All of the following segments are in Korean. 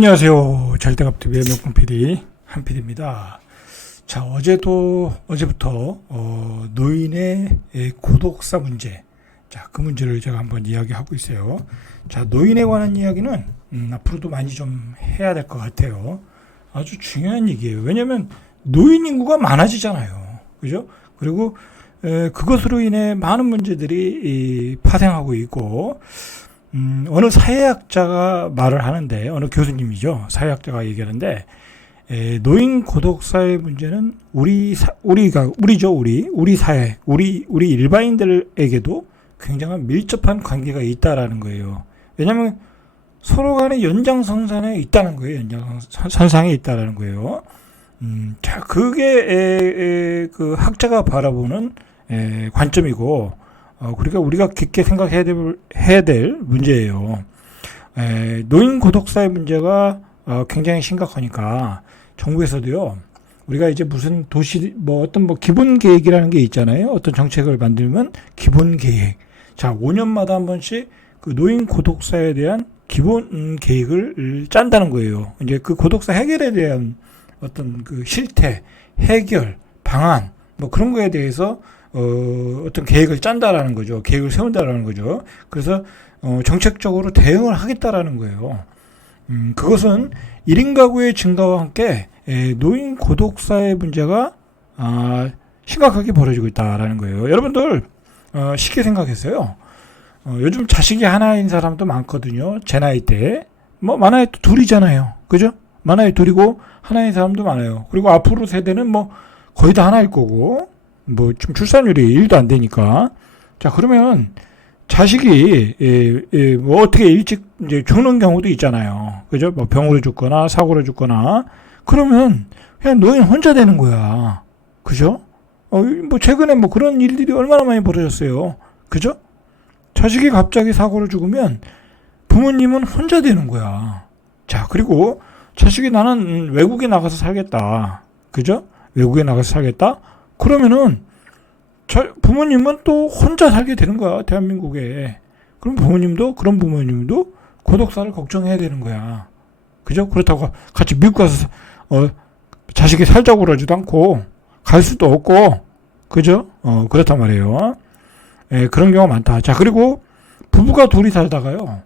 안녕하세요. 절대갑TV의 명품 PD 한PD입니다. 자, 어제도, 어제부터, 어, 노인의 예, 고독사 문제. 자, 그 문제를 제가 한번 이야기하고 있어요. 자, 노인에 관한 이야기는, 음, 앞으로도 많이 좀 해야 될 것 같아요. 아주 중요한 얘기예요. 왜냐면, 노인 인구가 많아지잖아요. 그죠? 그리고, 에, 그것으로 인해 많은 문제들이 이, 파생하고 있고, 음, 어느 사회학자가 말을 하는데 어느 교수님이죠 사회학자가 얘기하는데 에, 노인 고독사의 문제는 우리 사, 우리가 우리죠 우리 우리 사회 우리 우리 일반인들에게도 굉장한 밀접한 관계가 있다라는 거예요. 왜냐하면 서로 간의 연장선상에 있다는 거예요. 연장선상에 있다라는 거예요. 음, 자 그게 에, 에, 그 학자가 바라보는 에, 관점이고 어, 그러니까 우리가 깊게 생각해야 될, 해야 될 문제예요. 에, 노인 고독사의 문제가 어, 굉장히 심각하니까 정부에서도요. 우리가 이제 무슨 도시 뭐 어떤 뭐 기본 계획이라는 게 있잖아요. 어떤 정책을 만들면 기본 계획. 자, 5년마다 한 번씩 그 노인 고독사에 대한 기본 계획을 짠다는 거예요. 이제 그 고독사 해결에 대한 어떤 그 실태, 해결, 방안 뭐 그런 거에 대해서 어, 어떤 계획을 짠다라는 거죠. 계획을 세운다라는 거죠. 그래서 어, 정책적으로 대응을 하겠다라는 거예요. 음, 그것은 1인 가구의 증가와 함께 에, 노인 고독사의 문제가 아, 심각하게 벌어지고 있다라는 거예요. 여러분들 어, 쉽게 생각했어요. 어, 요즘 자식이 하나인 사람도 많거든요. 제 나이 때. 뭐 많아야 둘이잖아요. 그죠? 많아야 둘이고 하나인 사람도 많아요. 그리고 앞으로 세대는 뭐 거의 다 하나일 거고 뭐 지금 출산율이 1도 안 되니까 자 그러면 자식이 예, 예, 뭐 어떻게 일찍 이제 죽는 경우도 있잖아요. 그죠? 뭐 병으로 죽거나 사고로 죽거나 그러면 그냥 노인 혼자 되는 거야. 그죠? 어, 뭐 최근에 뭐 그런 일들이 얼마나 많이 벌어졌어요. 그죠? 자식이 갑자기 사고로 죽으면 부모님은 혼자 되는 거야. 자, 그리고 자식이 나는 외국에 나가서 살겠다. 그죠? 외국에 나가서 살겠다? 그러면은 저 부모님은 또 혼자 살게 되는 거야 대한민국에. 그럼 부모님도 그런 부모님도 고독사를 걱정해야 되는 거야. 그죠? 그렇다고 같이 미국 가서 어 자식이 살자고 그러지도 않고 갈 수도 없고 그죠? 어 그렇단 말이에요. 예, 그런 경우가 많다. 자 그리고 부부가 둘이 살다가요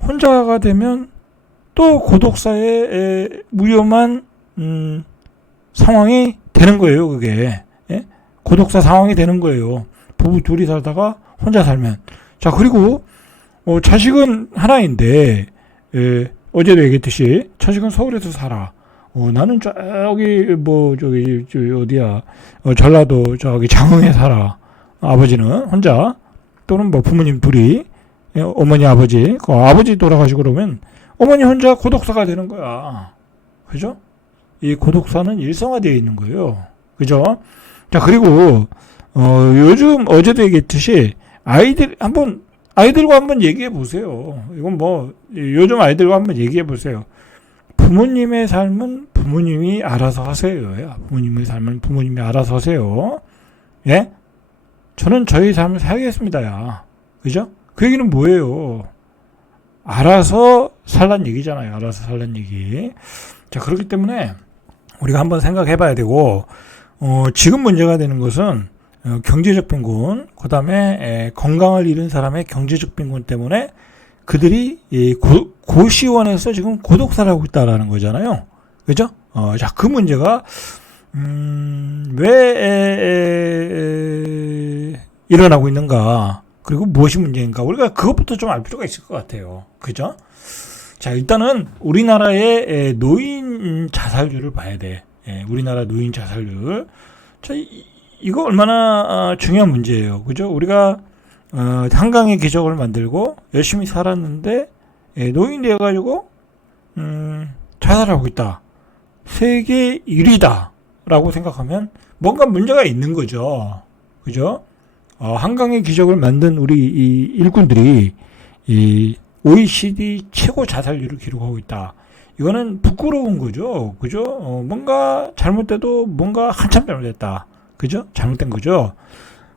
혼자가 되면 또 고독사의 무료만 음, 상황이 되는 거예요. 그게 고독사 상황이 되는 거예요. 부부 둘이 살다가 혼자 살면. 자, 그리고, 어, 자식은 하나인데, 예, 어제도 얘기했듯이, 자식은 서울에서 살아. 어, 나는 저기, 뭐, 저기, 저기 어디야, 어, 전라도, 저기, 장흥에 살아. 아버지는 혼자, 또는 뭐 부모님 둘이, 예, 어머니, 아버지, 그 아버지 돌아가시고 그러면, 어머니 혼자 고독사가 되는 거야. 그죠? 이 고독사는 일상화되어 있는 거예요. 그죠? 자, 그리고, 어, 요즘 어제도 얘기했듯이 아이들 한번, 아이들과 한번 얘기해 보세요. 이건 뭐, 요즘 아이들과 한번 얘기해 보세요. 부모님의 삶은 부모님이 알아서 하세요. 부모님의 삶은 부모님이 알아서 하세요. 예? 저는 저희 삶을 살겠습니다. 야. 그죠? 그 얘기는 뭐예요? 알아서 살란 얘기잖아요. 알아서 살란 얘기. 자, 그렇기 때문에 우리가 한번 생각해 봐야 되고, 어, 지금 문제가 되는 것은 어, 경제적 빈곤, 그 다음에 건강을 잃은 사람의 경제적 빈곤 때문에 그들이 이 고, 고시원에서 지금 고독사를 하고 있다라는 거잖아요. 그죠? 어, 자, 그 문제가, 음, 왜, 에, 에, 일어나고 있는가. 그리고 무엇이 문제인가. 우리가 그것부터 좀 알 필요가 있을 것 같아요. 그죠? 자, 일단은 우리나라의 노인 자살률을 봐야 돼. 예, 우리나라 노인 자살률. 자, 이, 이거 얼마나 어, 중요한 문제예요. 그죠? 우리가 어, 한강의 기적을 만들고 열심히 살았는데 예, 노인 되어가지고 음, 자살하고 있다. 세계 1위다 라고 생각하면 뭔가 문제가 있는 거죠. 그죠? 어, 한강의 기적을 만든 우리 이 일꾼들이 이 OECD 최고 자살률을 기록하고 있다. 이거는 부끄러운 거죠. 그죠? 어, 뭔가 잘못돼도 뭔가 한참 잘못됐다. 그죠? 잘못된 거죠.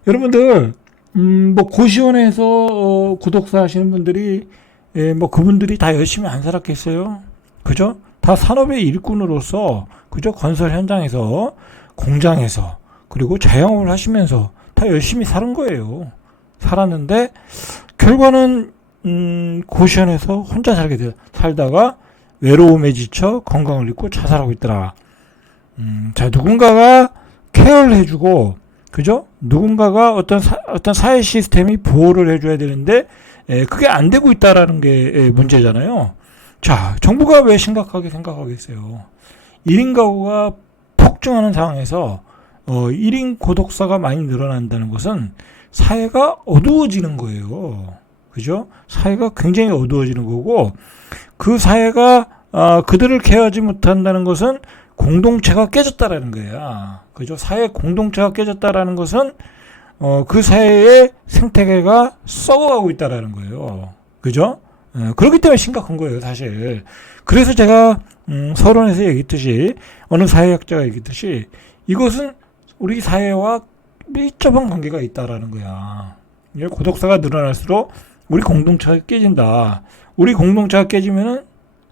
여러분들, 음, 뭐, 고시원에서, 어, 구독사 하시는 분들이, 예, 뭐, 그분들이 다 열심히 안 살았겠어요? 그죠? 다 산업의 일꾼으로서 그죠? 건설 현장에서 공장에서 그리고 자영업을 하시면서 다 열심히 사는 거예요. 살았는데 결과는 음, 고시원에서 혼자 살게 돼 살다가 외로움에 지쳐 건강을 잃고 자살하고 있더라. 음, 자 누군가가 케어를 해주고 그죠? 누군가가 어떤 사, 어떤 사회 시스템이 보호를 해줘야 되는데 에, 그게 안 되고 있다라는 게 에, 문제잖아요. 자 정부가 왜 심각하게 생각하겠어요? 1인 가구가 폭증하는 상황에서 어, 1인 고독사가 많이 늘어난다는 것은 사회가 어두워지는 거예요. 그죠? 사회가 굉장히 어두워지는 거고 그 사회가 아, 그들을 케어하지 못한다는 것은 공동체가 깨졌다라는 거야. 그죠? 사회 공동체가 깨졌다라는 것은 어, 그 사회의 생태계가 썩어가고 있다라는 거예요. 그죠? 어, 그렇기 때문에 심각한 거예요, 사실. 그래서 제가 음, 서론에서 얘기했듯이 어느 사회학자가 얘기했듯이 이것은 우리 사회와 밀접한 관계가 있다라는 거야. 고독사가 늘어날수록 우리 공동체가 깨진다. 우리 공동체가 깨지면은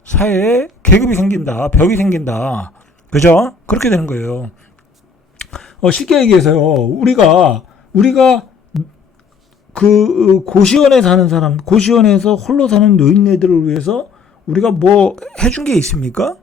사회에 계급이 생긴다. 벽이 생긴다. 그죠? 그렇게 되는 거예요. 어, 쉽게 얘기해서요. 우리가, 우리가 그 고시원에 사는 사람, 고시원에서 홀로 사는 노인네들을 위해서 우리가 뭐 해준 게 있습니까?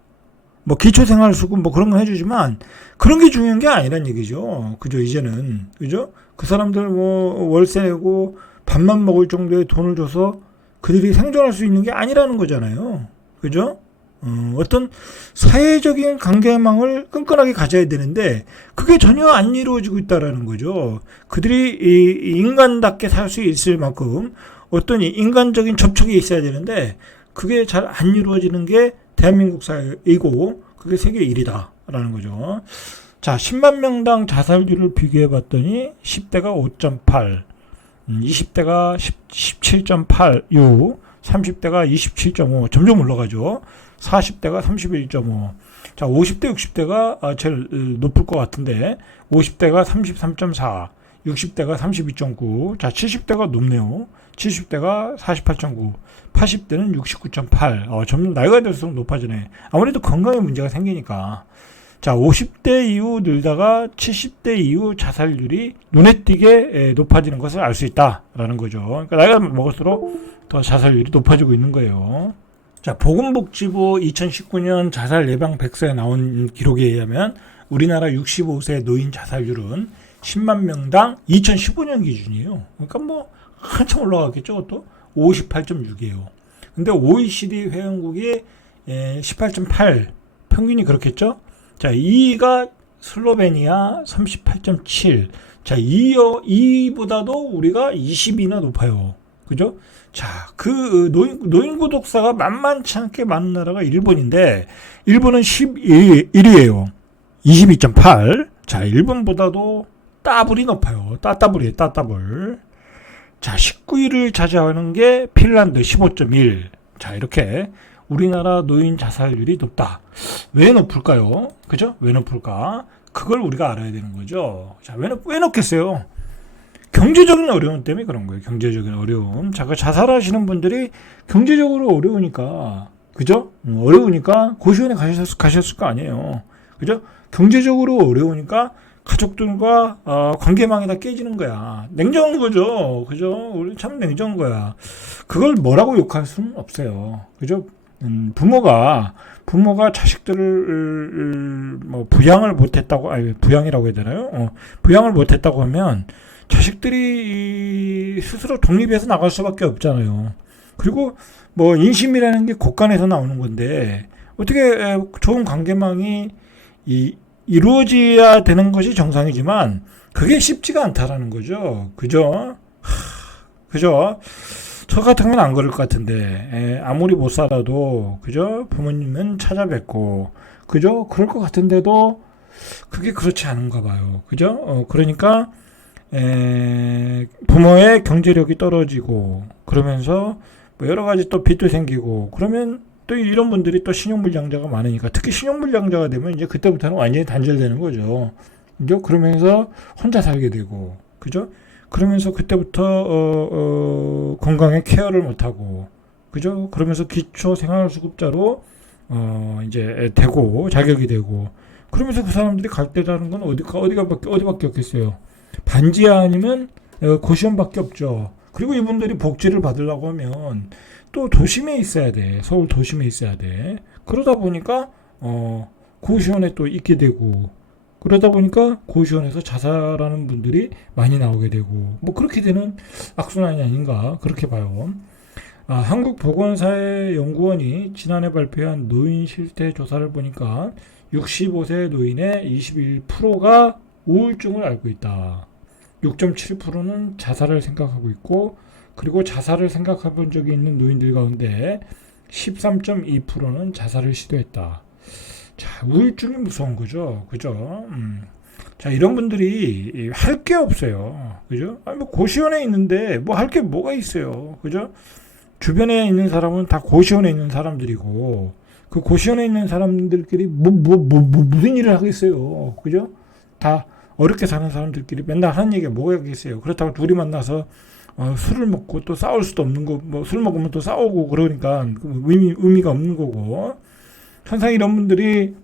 뭐 기초생활수급 뭐 그런 거 해주지만 그런 게 중요한 게 아니란 얘기죠. 그죠? 이제는 그죠? 그 사람들 뭐 월세 내고 밥만 먹을 정도의 돈을 줘서 그들이 생존할 수 있는 게 아니라는 거잖아요. 그죠? 어, 어떤 사회적인 관계망을 끈끈하게 가져야 되는데 그게 전혀 안 이루어지고 있다라는 거죠. 그들이 이 인간답게 살 수 있을 만큼 어떤 인간적인 접촉이 있어야 되는데 그게 잘 안 이루어지는 게 대한민국 사회이고 그게 세계 1위다라는 거죠. 자, 10만 명당 자살률을 비교해 봤더니 10대가 5.8, 20대가 17.86, 30대가 27.5 점점 올라가죠. 40대가 31.5. 자, 50대, 60대가 제일 높을 것 같은데 50대가 33.4, 60대가 32.9, 자, 70대가 높네요. 70대가 48.9, 80대는 69.8. 어, 점점 나이가 들수록 높아지네. 아무래도 건강에 문제가 생기니까. 자, 50대 이후 늘다가 70대 이후 자살률이 눈에 띄게 높아지는 것을 알 수 있다라는 거죠. 그러니까 나이가 먹을수록 더 자살률이 높아지고 있는 거예요. 자, 보건복지부 2019년 자살 예방 백서에 나온 기록에 의하면 우리나라 65세 노인 자살률은 10만 명당 2015년 기준이에요. 그러니까 뭐 한참 올라갔겠죠, 그것도 58.6이에요. 근데 OECD 회원국이 18.8 평균이 그렇겠죠? 자, 2위가 슬로베니아 38.7. 자, 2, 2보다도 우리가 20이나 높아요. 그죠? 자, 그 노인, 노인 구독사가 만만치 않게 많은 나라가 일본인데, 일본은 11위에요. 22.8. 자, 일본보다도 따블이 높아요. 따따블이에요, 따따블. 자, 19위를 차지하는 게 핀란드 15.1. 자, 이렇게 우리나라 노인 자살률이 높다. 왜 높을까요? 그죠? 왜 높을까? 그걸 우리가 알아야 되는 거죠. 자, 왜, 왜 높겠어요? 경제적인 어려움 때문에 그런 거예요. 경제적인 어려움. 자, 그 자살하시는 분들이 경제적으로 어려우니까, 그죠? 음, 어려우니까 고시원에 가셨, 가셨을 거 아니에요. 그죠? 경제적으로 어려우니까 가족들과 어, 관계망이 다 깨지는 거야. 냉정한 거죠. 그죠? 우리 참 냉정한 거야. 그걸 뭐라고 욕할 수는 없어요. 그죠? 음, 부모가 부모가 자식들을 뭐 부양을 못했다고 아니 부양이라고 해야 되나요? 어, 부양을 못했다고 하면 자식들이 스스로 독립해서 나갈 수밖에 없잖아요. 그리고 뭐 인심이라는 게 곳간에서 나오는 건데 어떻게 좋은 관계망이 이 이루어져야 되는 것이 정상이지만 그게 쉽지가 않다라는 거죠. 그죠? 하, 그죠? 저 같으면 안 그럴 것 같은데 에, 아무리 못 살아도 그죠? 부모님은 찾아뵙고 그죠? 그럴 것 같은데도 그게 그렇지 않은가 봐요. 그죠? 어, 그러니까 에, 부모의 경제력이 떨어지고 그러면서 뭐 여러 가지 또 빚도 생기고 그러면 또 이런 분들이 또 신용불량자가 많으니까 특히 신용불량자가 되면 이제 그때부터는 완전히 단절되는 거죠. 이제 그러면서 혼자 살게 되고 그죠? 그러면서 그때부터 어, 어, 건강에 케어를 못하고 그죠? 그러면서 기초 생활수급자로 어 이제 되고 자격이 되고 그러면서 그 사람들이 갈 때라는 건 어디 어디가 어디밖에 없겠어요. 반지 아니면 어, 고시원밖에 없죠. 그리고 이분들이 복지를 받으려고 하면 또 도심에 있어야 돼. 서울 도심에 있어야 돼. 그러다 보니까 어 고시원에 또 있게 되고 그러다 보니까 고시원에서 자살하는 분들이 많이 나오게 되고 뭐 그렇게 되는 악순환이 아닌가 그렇게 봐요. 아, 한국보건사회연구원이 지난해 발표한 노인 실태 조사를 보니까 65세 노인의 21%가 우울증을 앓고 있다. 6.7%는 자살을 생각하고 있고 그리고 자살을 생각해 본 적이 있는 노인들 가운데 13.2%는 자살을 시도했다. 자, 우울증이 무서운 거죠. 그죠? 음. 자, 이런 분들이 할 게 없어요. 그죠? 아니, 뭐 고시원에 있는데 뭐 할 게 뭐가 있어요. 그죠? 주변에 있는 사람은 다 고시원에 있는 사람들이고 그 고시원에 있는 사람들끼리 뭐, 뭐, 뭐, 뭐 무슨 일을 하겠어요. 그죠? 다 어렵게 사는 사람들끼리 맨날 하는 얘기가 뭐가 있겠어요. 그렇다고 둘이 만나서 어, 술을 먹고 또 싸울 수도 없는 거, 뭐 술 먹으면 또 싸우고 그러니까 그 의미, 의미가 없는 거고. 항상 이런 분들이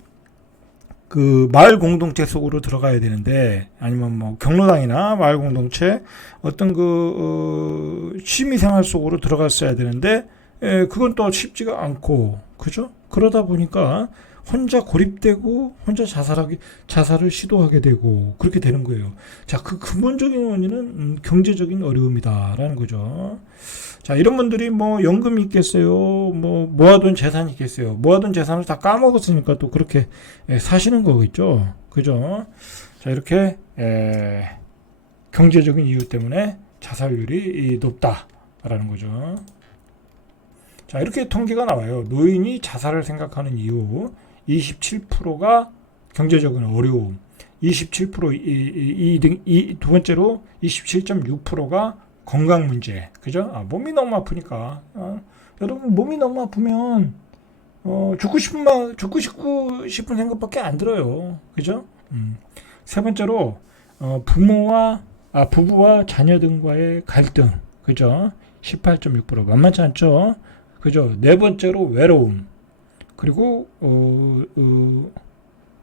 그 마을 공동체 속으로 들어가야 되는데 아니면 뭐 경로당이나 마을 공동체 어떤 그 어, 취미 생활 속으로 들어갔어야 되는데 에, 그건 또 쉽지가 않고 그죠? 그러다 보니까 혼자 고립되고 혼자 자살하기 자살을 시도하게 되고 그렇게 되는 거예요. 자, 그 근본적인 원인은 음, 경제적인 어려움이다라는 거죠. 자, 이런 분들이 뭐 연금이 있겠어요. 뭐 모아둔 재산이 있겠어요. 모아둔 재산을 다 까먹었으니까 또 그렇게 예, 사시는 거겠죠. 그죠? 자, 이렇게 에, 경제적인 이유 때문에 자살률이 이, 높다라는 거죠. 자, 이렇게 통계가 나와요. 노인이 자살을 생각하는 이유 27%가 경제적인 어려움, 27%이두 번째로 27.6%가 건강 문제, 그죠? 아, 몸이 너무 아프니까 어, 여러분 몸이 너무 아프면 어, 죽고 싶은 마, 죽고 싶고 싶은 생각밖에 안 들어요, 그죠? 음. 세 번째로 어, 부모와 아, 부부와 자녀 등과의 갈등, 그죠? 18.6% 만만치 않죠? 그죠? 네 번째로 외로움. 그리고 어, 어,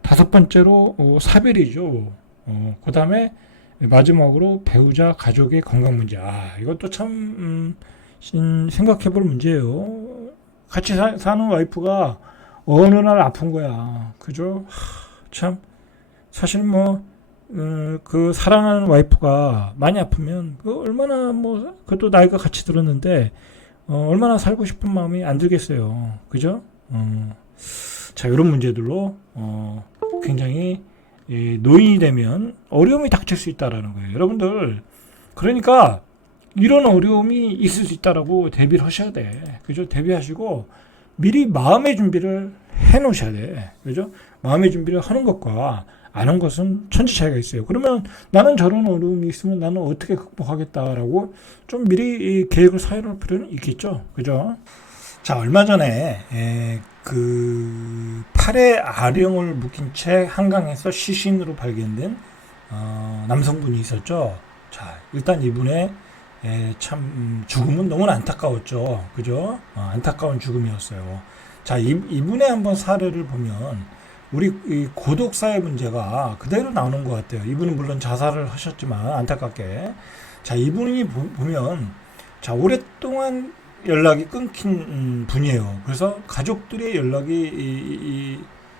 다섯 번째로 어, 사별이죠. 어, 그 다음에 마지막으로 배우자 가족의 건강 문제. 아 이것도 참 음, 생각해볼 문제예요. 같이 사, 사는 와이프가 어느 날 아픈 거야. 그죠? 하, 참 사실 뭐. 어, 그 사랑하는 와이프가 많이 아프면 그 얼마나 뭐 그것도 나이가 같이 들었는데 어, 얼마나 살고 싶은 마음이 안 들겠어요. 그죠? 어, 자, 이런 문제들로 어, 굉장히 예, 노인이 되면 어려움이 닥칠 수 있다라는 거예요. 여러분들, 그러니까 이런 어려움이 있을 수 있다라고 대비를 하셔야 돼. 그죠? 대비하시고 미리 마음의 준비를 해 놓으셔야 돼. 그죠? 마음의 준비를 하는 것과 아는 것은 천지 차이가 있어요. 그러면 나는 저런 어려움이 있으면 나는 어떻게 극복하겠다라고 좀 미리 계획을 사용할 필요는 있겠죠. 그죠? 자, 얼마 전에 에, 그 팔에 아령을 묶인 채 한강에서 시신으로 발견된 어, 남성분이 있었죠. 자, 일단 이분의 에, 참 음, 죽음은 너무 안타까웠죠. 그죠? 어, 안타까운 죽음이었어요. 자, 이, 이분의 한번 사례를 보면 우리 이 고독사의 문제가 그대로 나오는 것 같아요. 이분은 물론 자살을 하셨지만 안타깝게 자 이분이 보, 보면 자 오랫동안 연락이 끊긴 음, 분이에요. 그래서 가족들의 연락이 이, 이,